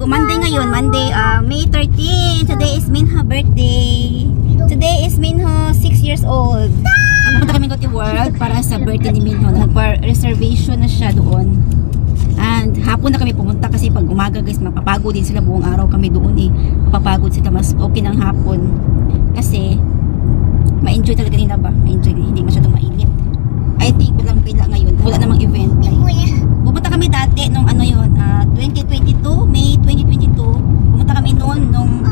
Monday ngayon, Monday, May 13. Today is Minho birthday. Today is Minho 6 years old. Pupunta kami Coty World para sa birthday ni Minho. Nagpa-reservation na siya doon. And hapon na kami pumunta kasi pag umaga guys, mapapagod din sila buong araw kami doon eh. Mapapagod sila, mas okay ng hapon. Kasi ma-enjoy talaga nila ba? Ma-enjoy, hindi masyadong mainit. I think walang pila ngayon. Wala namang event. Pupunta kami dati nung ano yun, 2022, May 2022. Pumunta kami noon nung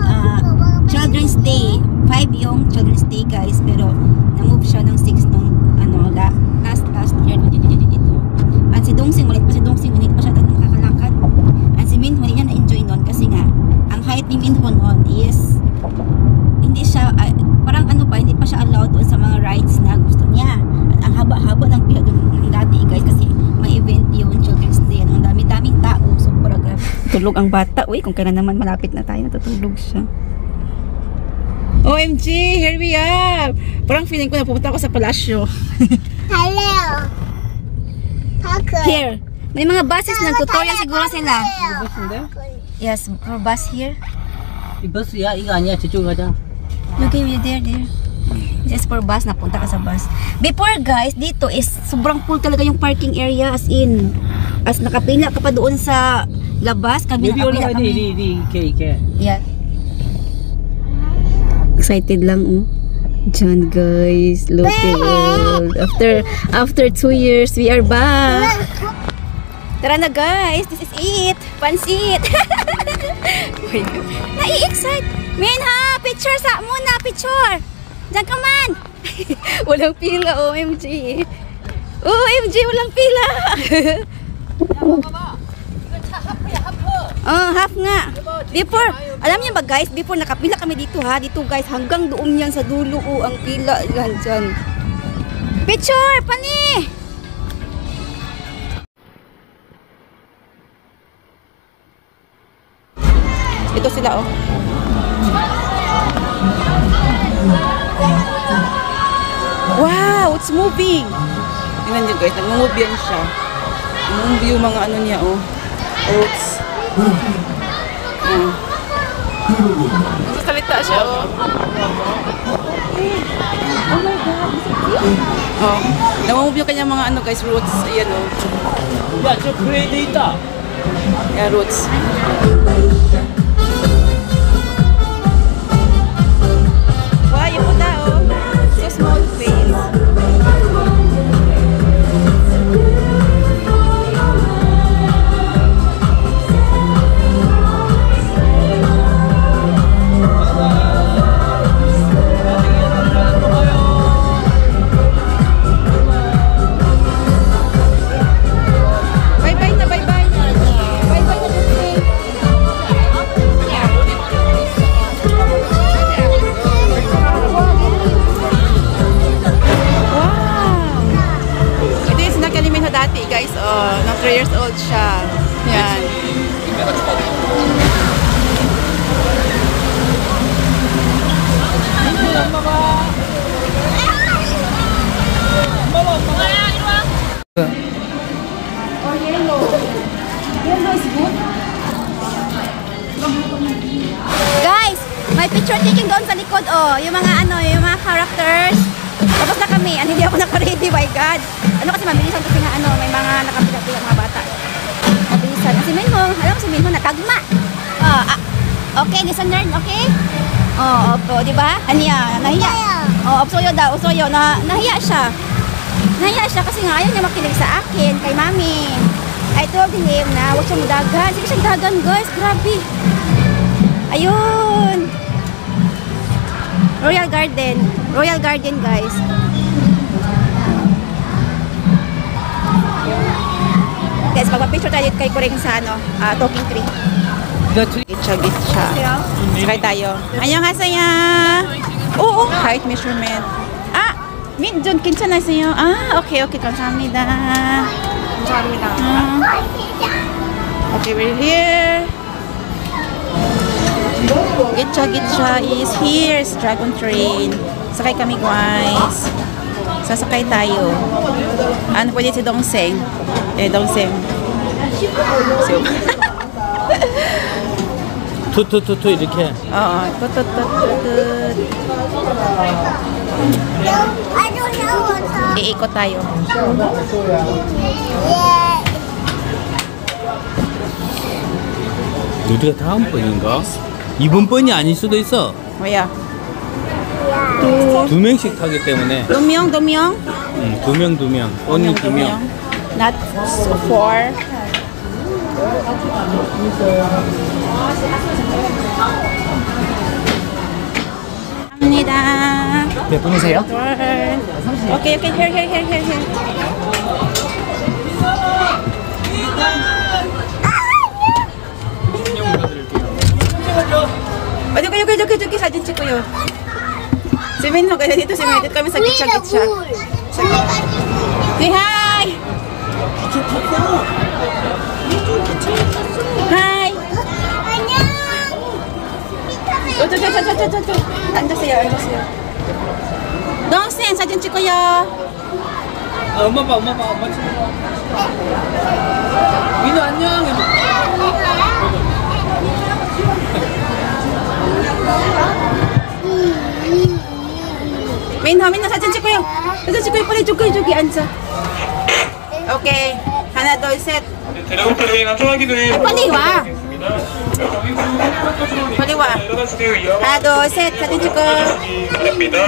Children's Day. 5 yung Children's Day guys, pero na-move siya ng 6 nung ano, last year 2022. At si Dungsing, ulit pa siya nakakalakad. At si Minho, hindi niya na-enjoy noon kasi nga, ang height ni Minho noon is hindi siya, parang ano pa, hindi pa siya allowed doon sa mga rides na gusto niya. At ang haba-haba ng pila doon dati guys kasi may event yung Children's Day. Ang dami-daming tao, sobra grabe. Tulog ang bata. Uy, kung kailan naman malapit na tayo, natutulog siya. OMG, here we are. Parang feeling ko na pupunta ako sa palasyo. Hello. Here. May mga buses na tutorial siguro sila. Yes, for bus here. 이 버스야? 이거 아니야? 저쪽 가자. Okay, we're there. Just for bus, napunta ka sa bus. Before guys, dito is sobrang full talaga yung parking area as in. As nakapila ka pa doon sa labas, kami nakapila kami. Yeah. Excited lang oh. Diyan guys, Lotte World. After 2 years, we are back. Tara na guys, this is it. Pansit. Nai-excite. Minho, picture sa muna, picture. Diyan ka man. Walang pila, OMG. OMG, walang pila. Oh, half nga. Before, alam niyo ba guys, before nakapila kami dito ha. Dito guys, hanggang doon yan sa dulo ang pila. Yan dyan. Picture, pani. Ito sila oh. Wow, it's moving. Tingnan niyo guys, nag-move yan siya. Nag-move yung mga ano niya oh. Roots. Nagsasalita siya oh. Oh my god, oh. Nag-move yung kanyang mga ano guys, roots. Ayan oh. 야, 저 그레이 돼 있다. Ayan, roots. Dati guys, oh, nang 3 years old siya. Yan. Oh, yellow. Yellow is good. Guys, may picture taking doon sa likod oh, yung mga ano, yung mga characters. Tapos na kami, hindi ako naka-ready, my god. Ano kasi mabilisan kasi nga ano, may mga nakapila-pila mga bata. Mabilisan. Kasi Minho, alam mo si Minho natagma. Okay, listen learn, okay? Oh, opo, di ba? Aniya, nahiya. Oh, usoyo daw, usoyo. Nahiya siya. Nahiya siya kasi nga ayaw niya makinig sa akin, kay mami. I told him na huwag siya mudagan. Sige siya dagan, guys. Grabe. Ayun. Royal Garden guys. Guys, magpa-picture tayo kay Kuring sa ano, talking tree. Itcha. Sakay tayo. Annyeonghaseyo. Oo, height measurement. Minjon kinsa na sayo. Okay, 감사합니다. Okay, we're here. Gitcha is here, Dragon Train. Sakay kami guys. Sasakay tayo. Ano pwede si Dongseng? Dongseng. 투투투투 이렇게. Tutut. Iikot tayo. 우리가 다음 번인가? 이번 번이 아닐 수도 있어. Maya. 두 명씩 타기 때문에. Dumyong. 두 명. 언니 두 명. Not four. 감사합니다. 몇 분이세요? 오케이. Here. Jogi, sadyang chiko yun. Si Minho, kaya dito si Minho. Dito kami sagit-sagit siya. Say hi! Hi! 저. 앉으세요. 동생, 사진 찍어요. 엄마 봐. 민호 안녕. 민호, 사진 찍어요. 빨리 저기 앉아. 오케이. 하나, 둘, 셋. 대략 플레이나 좋아하기도 해요. 빨리 와. 하나, 둘, 셋. 사진 찍어. 됩니다.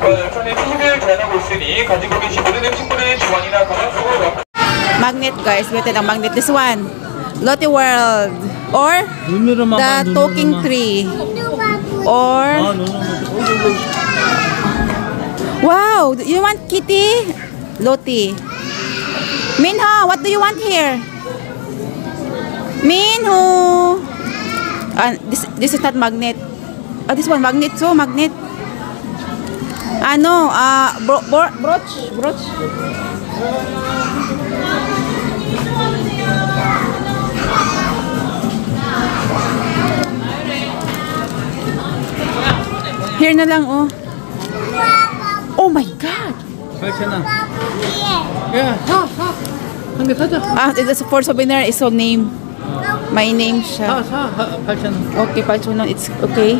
편에 팁을 잘 나고 있으니 가지고 계신 모든 음식물은 주머니나 가방 속으로 Magnet guys, better ang magnet. This one, Lotte World, or the Talking Tree, or wow, you want kitty? Lotte. Minho, what do you want here? Minho. This is not magnet. This one magnet. So magnet. Ano? Brooch. Here na lang, oh. Oh my God! 발차나. 야, 사. 한 개 사자. It's for souvenir. It's so name. My name siya. 사. 발차나. Okay, palchunon. It's okay.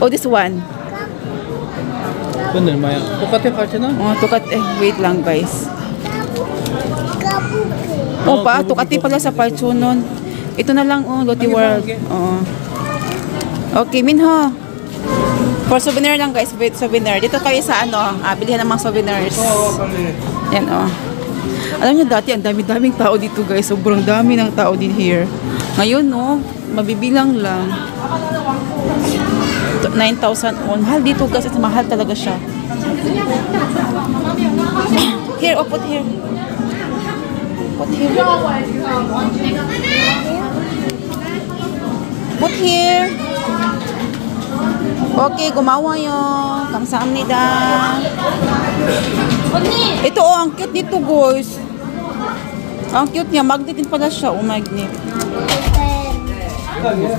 Oh, this one. 그건 얼마야? 똑같아 발차나? Tukat. Wait lang, guys. Oh, tukati pala sa palchunon. Ito na lang, oh. Lotte World. Okay, Minho. For souvenir lang guys, wait, souvenir. Dito kayo sa bilihan ng mga souvenirs. Yan Alam niyo dati ang dami-daming tao dito guys. Sobrang dami ng tao din here. Ngayon mabibilang lang. 9,000 on. Mahal dito guys, mahal talaga siya. Here, put here. Put here. Okay, gumawayo. 감사합니다. Ito ang cute nito guys. Ang cute niya. Magnet din pala siya. magnet.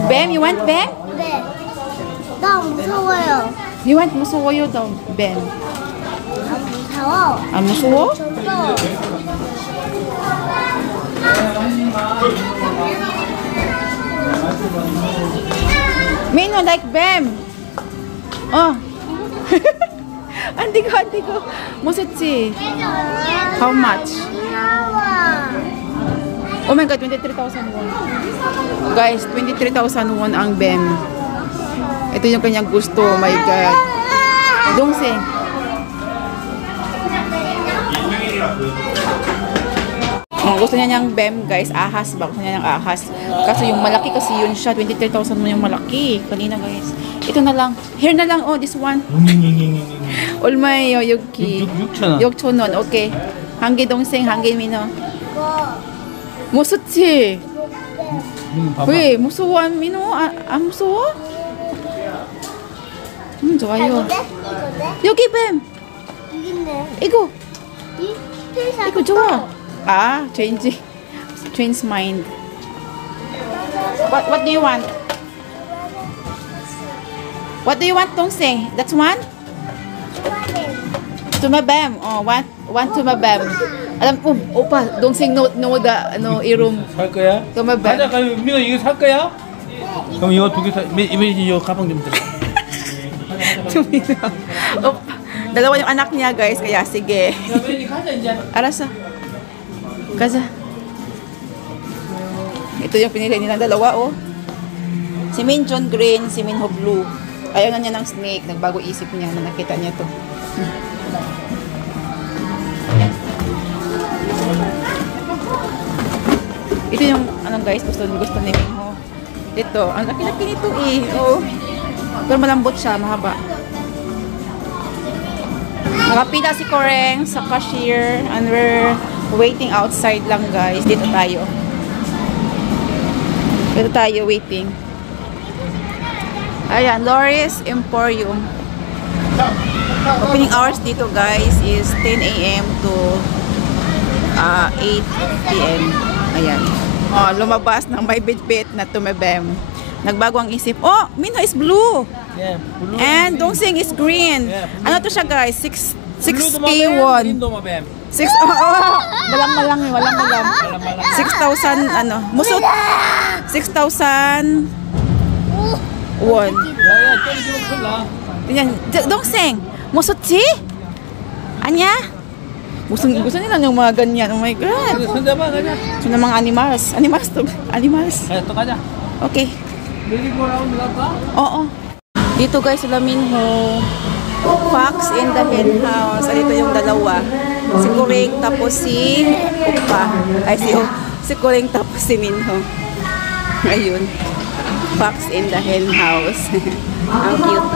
Bam, you want Bam? 네. 나 무서워요. You want musuwayo daw, Bam? 무서워. 안 무서워? 저도. Minho like Bam. Andi ko. Musutsi. How much? Oh my God, 23,000 won. Guys, 23,000 won ang Bam. Ito yung kanyang gusto. Oh my God. Dongse. Gusto niya niyang Bam, guys. Ahas ba? Gusto niya niyang ahas. Kasi yung malaki kasi yun siya. 23,000 mo yung malaki. Kanina, guys. Ito na lang. Here na lang. Oh, this one. Olmayo, yuki. 6,000원. Okay. 한개 동생, 한개 민호. 무섭지? 왜? 무서워, 민호? 안 무서워? 좋아요. 여기 뱀. 이거. 이거 좋아. Change mind. What do you want? What do you want, 동생? That's one? Tumabam. One tumabam. Alam ko, opa, 동생 no the irum. 살 거야? tumabam. 가자, 민호 이거 살 거야? 그럼 이거 두 개 사. 이메지 이 가방 좀 들어. Dalawa yung anak niya, guys. Kaya sige. 이메지 가자 이제. Arasa. Gaza. Ito yung pinili nilang dalawa, oh. Si Minjon green, si Minho blue. Ayaw na niya ng snake. Nagbago isip niya na nakita niya to. Ito yung, guys, gusto ni Minho. Ito, ang laki-laki nito eh. Oo. Pero malambot siya, mahaba. Nakapila si Koreng sa cashier and we're waiting outside lang, guys. Dito tayo. Dito tayo waiting. Ayan, Loris Emporium. Opening hours dito, guys, is 10 a.m. to 8 p.m. Ayan. Oh, lumabas ng may bit-bit na tumebem. Nagbago ang isip. Oh, Minho is blue. Yeah, blue. And Dongxing is green. Yeah, Ano to siya, guys? 6K1. green domabem. 6 walang-malang eh, walang-malang. 6,000 ano, musot. 6,000 won. 야야, 저리 좀 풀라. Tingnan, Dongxing, musot si? Anya? Gusto nila yung mga ganyan. Oh my God. 손잡아 가자. Ito na mga animals. Animals to. Animals. 가자, 또 가자. Okay. 메리고라운드 갈까? Oo. Dito, guys, sila Minho. Fox in the hen house. Ito yung dalawa. Si Kuring tapos si Upa. Ay, si Kuring tapos si Minho. Ayun. Fox in the hen house. Ang cute.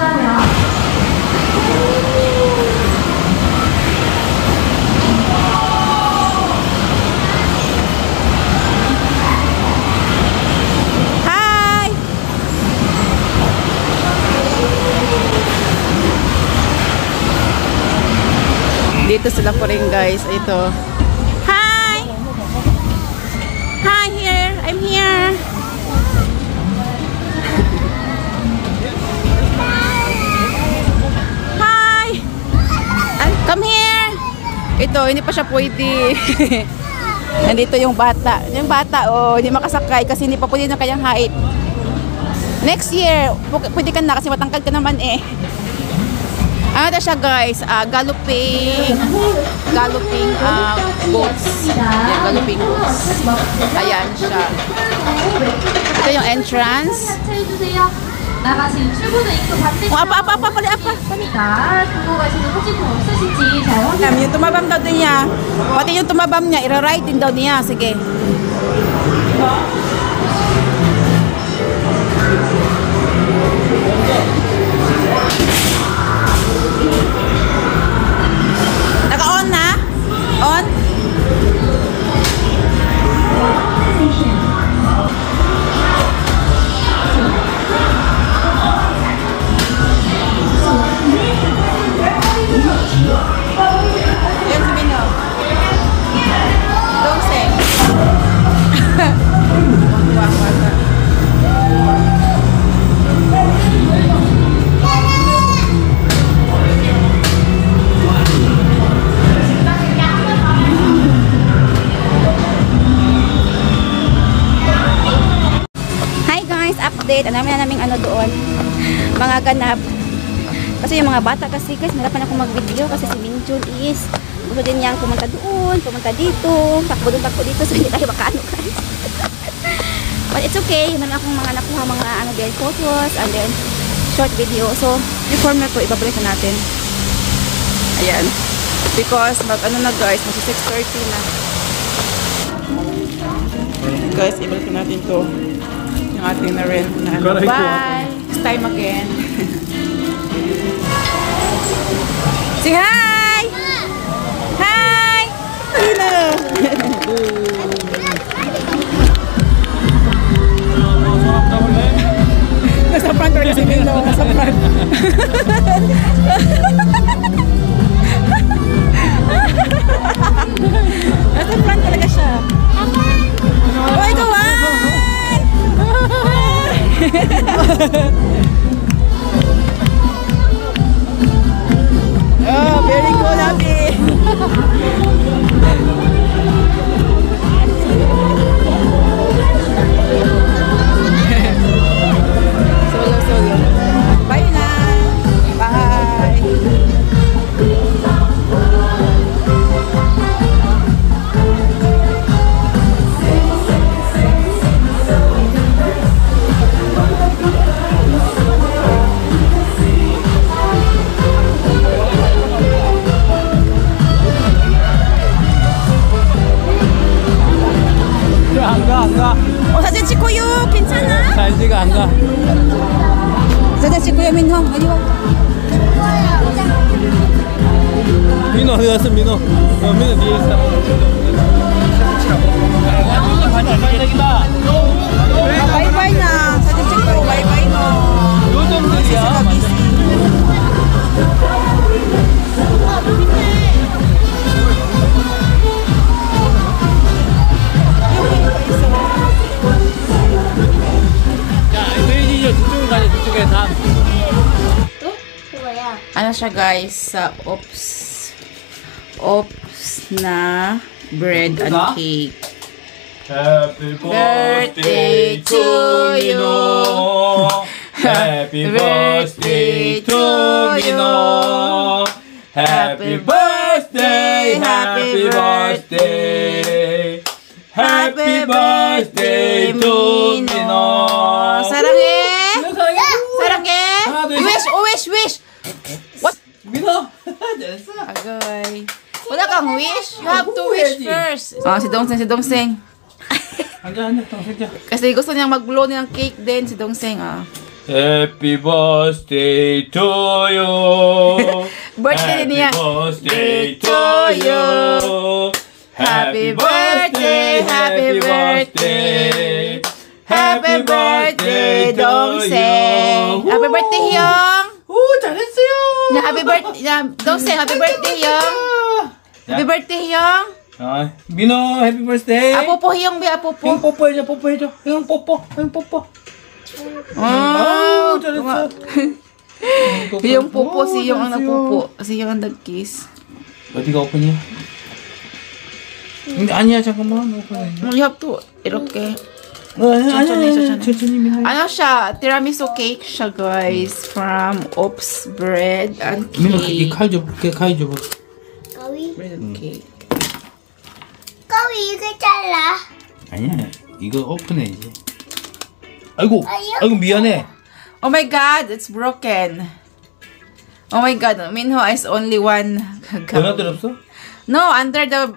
Hi! Dito sila po rin, guys. Ito. Hi! Hi, here. I'm here. Hi! Come here. Ito, hindi pa siya pwede. Nandito yung bata. Yung bata, oh, hindi makasakay kasi hindi pa pwede na kanyang height. Next year, pwede ka na kasi matangkad ka naman eh. Ano na siya, guys? Galloping goats. Yan, galloping goats. Ayan siya. Ito yung entrance. 나가실 출구는 입구 반대쪽 Oh, apa. 있으니까 두고 가시는 호진도 없으실지 잘 확인. Ayan, yung tumabam daw din niya. Pati yung tumabam niya, ira-ride din daw niya. Sige. Naka-on na? On? Yan si Minho. Dongxing. Wah. Hi guys, update. Ang dami na naming ano doon. Mga ganap. Kasi yung mga bata kasi guys, nalapan ako mag-video kasi si Minjon is gusto din niyang pumunta doon, pumunta dito, takbo doon, takbo dito, so hindi tayo makaano guys. But it's okay, yun naman akong mga nakuha mga ano din, photos and then short video. So, yung form na to, ibabalik na natin. Ayan. Because mag-ano na guys, mag 6:30 na. Guys, ibalik na natin to. Yung ating na-rent na ano. Bye! Next time again. Say hi! Hi! Hello! Nasa front talaga si Minho. Nasa front. Nasa front talaga siya. Oh, ikaw ah! Oh, very cool, Abby. si Kuyo, 괜찮아? 살지가 안 가. 사진 si Kuya Minho. 어디 와? 민호 어디 갔어, 민호? 민호 뒤에 있어. 완전히 반짝반짝이다. Bye-bye na. Satin check ko, bye-bye na. 요정들이야. 자, 저희 이제 저쪽으로 가자. 저쪽에 다음. 뭐야? Ano siya guys, sa Ops na bread and cake. Happy birthday to you. Happy birthday to you. Happy birthday, happy birthday. Happy birthday to Mino. 사랑해. 사랑해. 사랑해. 하나, 둘, 셋. wish. What? 민호. 잘했어. Agay. Wala kang wish? You have to wish first. Si Dongseng. 앉아, 동생자. Kasi gusto niyang mag-blow ng cake din si Dongseng. Happy birthday to you. Birthday niya. Happy birthday to you. Happy birthday, happy birthday. Happy birthday, Dongseng. Happy birthday, Hyung. 오, 잘했어요. Happy birthday, Dongseng. Happy birthday, Hyung. Happy birthday, Hyung. 아, 민호, 해피 birthday. Apopo, Hyung, be apopo. 형 뽀뽀해줘. 형 뽀뽀. Oh, 잘했어. Yung popo, si Hyung ang nagpopo. Si Hyung ang nag-kiss. 어디가 오픈이야? 근데 아니야, 잠깐만. 오픈해. You have to, 이렇게. 천천히 민호. Ano siya? Tiramisu cake siya, guys. From Ops Bread and 민호, Cake. 이칼 줘. 가위 줘. 가위? Bread and cake. 가위 이거 잘라. 아니야, 이거 오픈해야지. 아이고 미안해. Oh my God, it's broken. Oh my God, Minho is only one. 전화들 없어? No, under the